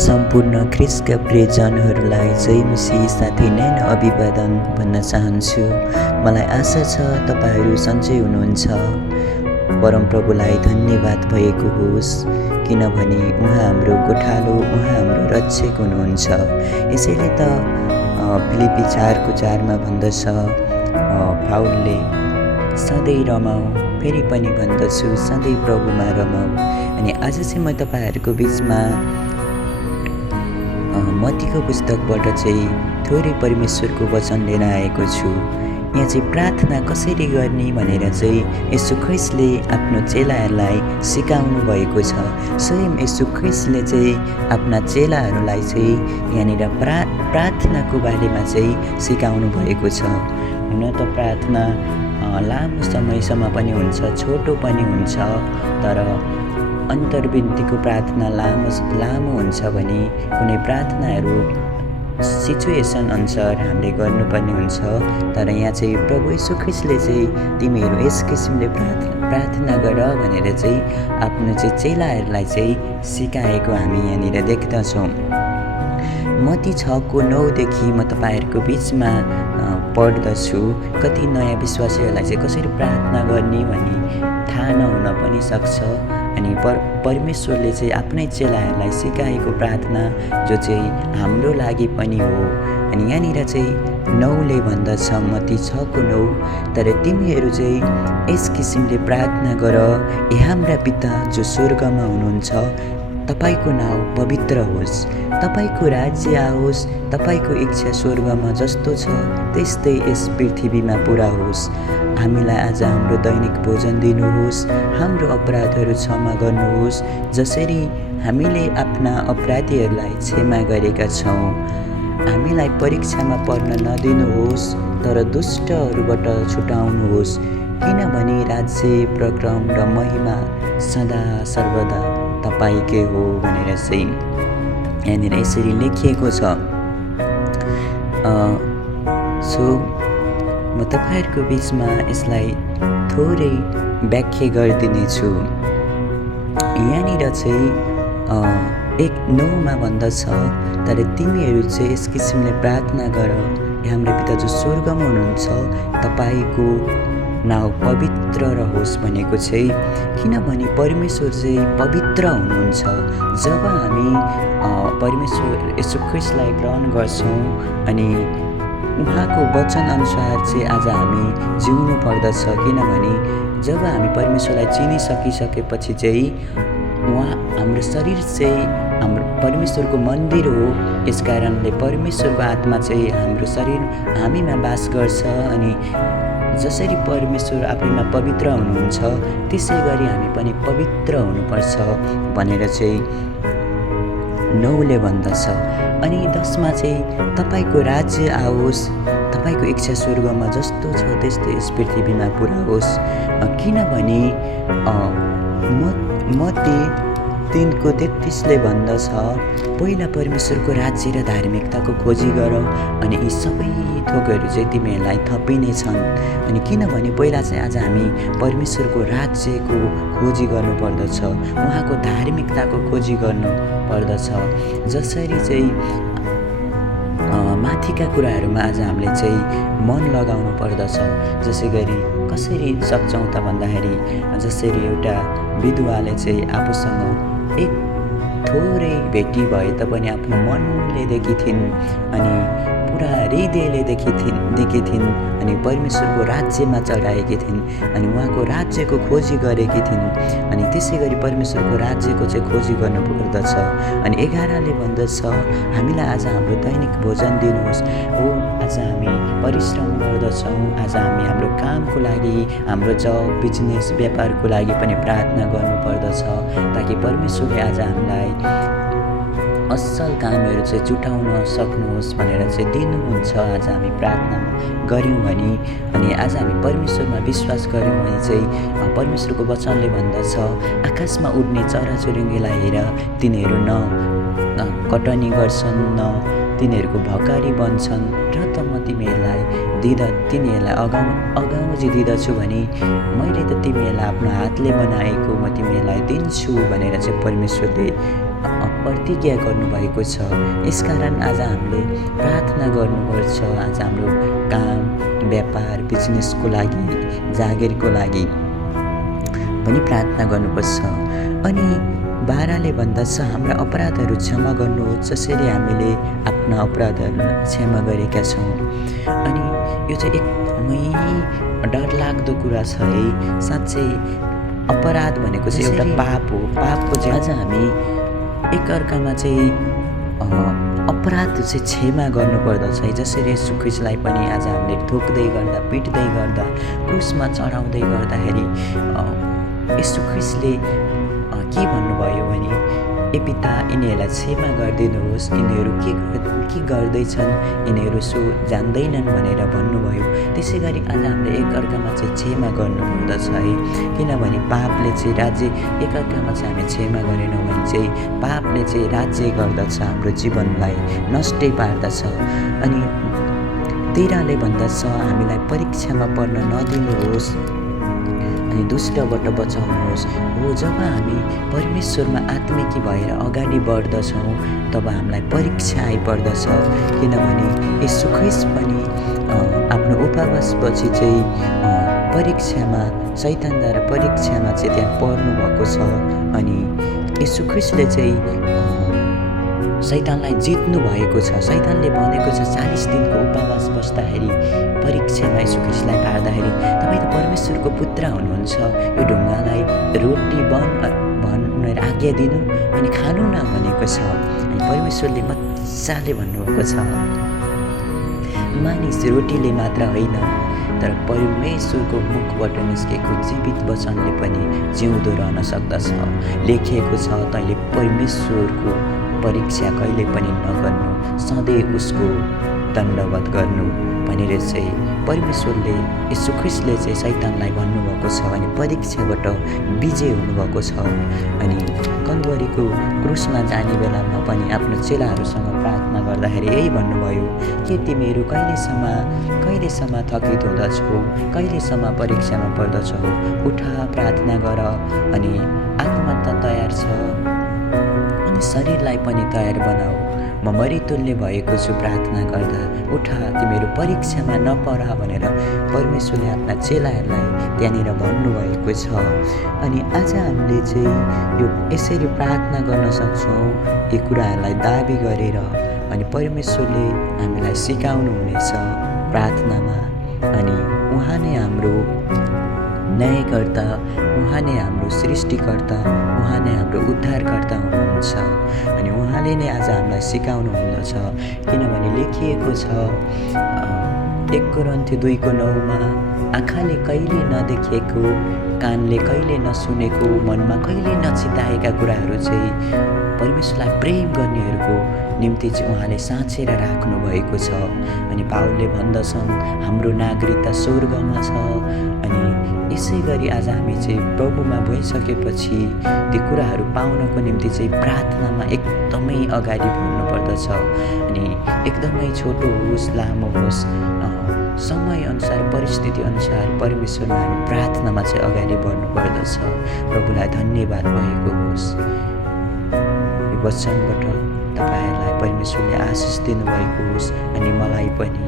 सम्पूर्ण ख्रिस्टका प्रियजनहरूलाई जय मसीह साथै नैनो अभिवादन भन्न चाहन्छु। मलाई आशा छ तपाईँहरू सन्चै हुनुहुन्छ। परमप्रभुलाई धन्यवाद भएको होस्, किनभने उहाँ हाम्रो गोठालो, उहाँ हाम्रो रक्षक हुनुहुन्छ। यसैले त फिलिपी 4:4 भन्दछ पाउलले, सधैँ रमाऊ, फेरि पनि भन्दछु सधैँ प्रभुमा रमाऊ। अनि आज चाहिँ म तपाईँहरूको बिचमा मत्तीको पुस्तकबाट चाहिँ थोरै परमेश्वरको वचन लिएर आएको छु। यहाँ चाहिँ प्रार्थना कसरी गर्ने भनेर चाहिँ येशू ख्रिस्टले आफ्नो चेलाहरूलाई सिकाउनु भएको छ। स्वयं येशू ख्रिस्टले चाहिँ आफ्ना चेलाहरूलाई चाहिँ यहाँनिर प्रार्थनाको बारेमा चाहिँ सिकाउनु भएको छ। हुन त प्रार्थना लामो समयसम्म पनि हुन्छ, छोटो पनि हुन्छ, तर अन्तर्विन्तीको प्रार्थना लामो हुन्छ भने कुनै प्रार्थनाहरू सिचुएसन अनुसार हामीले गर्नुपर्ने हुन्छ। तर यहाँ चाहिँ प्रभु येशू ख्रिस्टले चाहिँ तिमीहरू यस किसिमले प्रार्थना गर भनेर चाहिँ आफ्नो चाहिँ चेलाहरूलाई चाहिँ सिकाएको हामी यहाँनिर देख्दछौँ। मत्ती 6:9 म तपाईँहरूको बिचमा पढ्दछु। कति नयाँ विश्वासीहरूलाई चाहिँ कसरी प्रार्थना गर्ने भन्ने थाहा नहुन पनि सक्छ। अनि परमेश्वरले चाहिँ आफ्नै चेलाहरूलाई सिकाएको प्रार्थना जो चाहिँ हाम्रो लागि पनि हो। अनि यहाँनिर चाहिँ 9ले भन्दछ, मत्ती 6:9, तर तिमीहरू चाहिँ यस किसिमले प्रार्थना गर, हे हाम्रा पिता जो स्वर्गमा हुनुहुन्छ, तपाईँको नाउँ पवित्र होस्, तपाईँको राज्य आओस्, तपाईँको इच्छा स्वर्गमा जस्तो छ त्यस्तै यस पृथ्वीमा पुरा होस्। हामीलाई आज हाम्रो दैनिक भोजन दिनुहोस्, हाम्रो अपराधहरू क्षमा गर्नुहोस् जसरी हामीले आफ्ना अपराधीहरूलाई क्षमा गरेका छौँ। हामीलाई परीक्षामा पर्न नदिनुहोस्, तर दुष्टहरूबाट छुटाउनुहोस्, किनभने राज्य, प्रक्रम र महिमा सदा सर्वदा तपाईँकै हो भनेर चाहिँ यहाँनिर यसरी लेखिएको छ। सो म तपाईँहरूको बिचमा यसलाई थोरै व्याख्या गरिदिनेछु। यहाँनिर चाहिँ 1:9 भन्दछ, तर तिमीहरू चाहिँ यस किसिमले प्रार्थना गर, हाम्रो पिता जो स्वर्गमा हुनुहुन्छ, तपाईँको नाउँ पवित्र रहोस् भनेको चाहिँ किनभने परमेश्वर चाहिँ पवित्र हुनुहुन्छ। जब हामी परमेश्वर येशू ख्रिस्टलाई ग्रहण गर्छौँ अनि उहाँको वचन अनुसार चाहिँ आज हामी जिउनु पर्दछ। किनभने जब हामी परमेश्वरलाई चिनिसकिसकेपछि चाहिँ हाम्रो शरीर चाहिँ हाम्रो परमेश्वरको मन्दिर हो। यस कारणले परमेश्वरको आत्मा चाहिँ हाम्रो शरीर हामीमा बास गर्छ। अनि जसरी परमेश्वर आफैमा पवित्र हुनुहुन्छ त्यसै गरी हामी पनि पवित्र हुनुपर्छ भनेर चाहिँ 9ले भन्दछ। अनि 10मा चाहिँ तपाईँको राज्य आओस्, तपाईँको इच्छा स्वर्गमा जस्तो छ त्यस्तै यस पृथ्वीमा पुरा होस्। किनभने मत्ती 3:33ले भन्दछ, पहिला परमेश्वरको राज्य र धार्मिकताको खोजी गर अनि यी सबै थोकहरू चाहिँ तिमीहरूलाई थपिनेछन्। अनि किनभने पहिला चाहिँ आज हामी परमेश्वरको राज्यको खोजी गर्नुपर्दछ, उहाँको धार्मिकताको खोजी गर्नु पर्दछ। जसरी चाहिँ माथिका कुराहरूमा आज हामीले चाहिँ मन लगाउनु पर्दछ। जसै गरी कसरी सक्छौँ त भन्दाखेरि जसरी एउटा विधवाले चाहिँ आफूसँग एक थोरै भेटी भए तापनि आफ्नो मनले देखिथिन् अनि पुरा हृदयले देखेकी थिइन् अनि परमेश्वरको राज्यमा चढाएकी थिइन् अनि उहाँको राज्यको खोजी गरेकी थिइन्। अनि त्यसै गरी परमेश्वरको राज्यको चाहिँ खोजी गर्नुपर्दछ। अनि 11ले भन्दछ, हामीलाई आज हाम्रो दैनिक भोजन दिनुहोस्। हो, आज हामी परिश्रम गर्दछौँ, आज हामी हाम्रो कामको लागि, हाम्रो जब बिजनेस व्यापारको लागि पनि प्रार्थना गर्नुपर्दछ ताकि परमेश्वरले आज हामीलाई असल कामहरू चाहिँ जुटाउन सक्नुहोस् भनेर चाहिँ दिनुहुन्छ। आज हामी प्रार्थना गऱ्यौँ भने अनि आज हामी परमेश्वरमा विश्वास गऱ्यौँ भने चाहिँ परमेश्वरको वचनले भन्दछ, आकाशमा उड्ने चराचुरुङ्गीलाई हेर, तिनीहरू न कटनी गर्छन् न तिनीहरूको भकारी बन्छन्, र त म तिनीहरूलाई अगाउजी दिँदछु भने मैले त तिमीहरूलाई आफ्नो हातले बनाएको म तिमीहरूलाई दिन्छु भनेर चाहिँ परमेश्वरले प्रतिज्ञा गर्नुभएको छ। यसकारण आज हामीले प्रार्थना गर्नुपर्छ। आज हाम्रो काम, व्यापार, बिजनेसको लागि, जागिरको लागि पनि प्रार्थना गर्नुपर्छ। अनि 12ले भन्दछ हाम्रा अपराधहरू क्षमा गर्नुहोस् जसरी हामीले आफ्ना अपराधहरू क्षमा गरेका छौँ। अनि यो चाहिँ एकदमै डरलाग्दो कुरा छ है। साँच्चै अपराध भनेको चाहिँ एउटा पाप हो। पापको चाहिँ आज हामी एकअर्कामा चाहिँ अपराध चाहिँ क्षमा गर्नुपर्दछ है। जसरी यीशु ख्रीष्टलाई पनि आज हामीले थोक्दै गर्दा, पिट्दै गर्दा, क्रुसमा चढाउँदै गर्दाखेरि यीशु ख्रीष्टले के भन्नुभयो भने, ए पिता, यिनीहरूलाई क्षमा गरिदिनुहोस्, यिनीहरू के गर्दैछन्, यिनीहरू सो जान्दैनन् भनेर भन्नुभयो। त्यसै गरी आज हामीले एकअर्कामा चाहिँ क्षमा गर्नुपर्दछ है। किनभने पापले चाहिँ राज्य, एकअर्कामा चाहिँ हामी क्षमा गरेनौँ भने चाहिँ पापले चाहिँ राज्य गर्दछ, हाम्रो जीवनलाई नष्टै पार्दछ। अनि 13ले भन्दछ हामीलाई परीक्षामा पर्न नदिनुहोस् अनि दुष्टबाट बचाउनुहोस्। हो, जब हामी परमेश्वरमा आत्मिकी भएर अगाडि बढ्दछौँ तब हामीलाई परीक्षा आइपर्दछ। किनभने यीशु ख्रीष्ट पनि आफ्नो उपवासपछि चाहिँ परीक्षामा, शैतानद्वारा परीक्षामा चाहिँ त्यहाँ पर्नुभएको छ। अनि यीशु ख्रीष्टले चाहिँ शैतानलाई जित्नु भएको छ। शैतानले भनेको छ 40 दिनको उपवास बस्दाखेरि परीक्षामा यीशु ख्रीष्टलाई पार्दाखेरि, तपाईँ त परमेश्वरको पुत्र हुनुहुन्छ, यो ढुङ्गालाई रोटी भनेर आज्ञा दिनु अनि खानु न भनेको छ। अनि परमेश्वरले मजाले भन्नुभएको छ, मानिस रोटीले मात्र होइन तर परमेश्वरको मुखबाट निस्केको जीवित वचनले पनि जिउँदो रहन सक्दछ। लेखिएको छ, तैँले परमेश्वरको परीक्षा कहिले पनि नगर्नु, सधैँ उसको दण्डवत गर्नु भनेर चाहिँ परमेश्वरले, यीशु ख्रीष्टले चाहिँ शैतानलाई भन्नुभएको छ। अनि परीक्षाबाट विजय हुनुभएको छ। अनि कलवरीको क्रुसमा जाने बेलामा पनि आफ्नो चेलाहरूसँग प्रार्थना गर्दाखेरि यही भन्नुभयो, के तिमीहरू कहिलेसम्म थकित हुँदछौ, कहिलेसम्म परीक्षामा पर्दछौ, उठ, प्रार्थना गर। अनि आत्मा त तयार छ अनि शरीरलाई पनि तयार बनाऊ। म मरितुल्य भएको छु प्रार्थना गर्दा, उठ, तिमीहरू परीक्षामा नपर भनेर परमेश्वरले आफ्ना चेलाहरूलाई त्यहाँनिर भन्नुभएको छ। अनि आज हामीले चाहिँ यो यसरी प्रार्थना गर्न सक्छौँ, यी कुराहरूलाई दाबी गरेर। अनि परमेश्वरले हामीलाई सिकाउनु हुनेछ प्रार्थनामा। अनि उहाँ नै हाम्रो न्यायकर्ता, उहाँ नै हाम्रो सृष्टिकर्ता, उहाँ नै हाम्रो उद्धारकर्ता हुनुहुन्छ। अनि उहाँले नै आज हामीलाई सिकाउनु हुँदछ। किनभने लेखिएको छ 1 कोरिन्थी 2:9 आँखाले कहिले नदेखेको, कानले कहिले नसुनेको, मनमा कहिले नचिताएका कुराहरू चाहिँ परमेश्वरलाई प्रेम गर्नेहरूको निम्ति चाहिँ उहाँले साँचेर राख्नु भएको छ। अनि पावलले भन्दछन् हाम्रो नागरिकता स्वर्गमा छ। अनि यसै गरी आज हामी चाहिँ प्रभुमा भइसकेपछि ती कुराहरू पाउनको निम्ति चाहिँ प्रार्थनामा एकदमै अगाडि बढ्नुपर्दछ। अनि एकदमै छोटो होस्, लामो होस्, समयअनुसार, परिस्थितिअनुसार परमेश्वरमा हामी प्रार्थनामा चाहिँ अगाडि बढ्नुपर्दछ। प्रभुलाई धन्यवाद भएको होस्। यो वचनबाट तपाईँहरूलाई परमेश्वरले आशिष दिनुभएको होस् अनि मलाई पनि।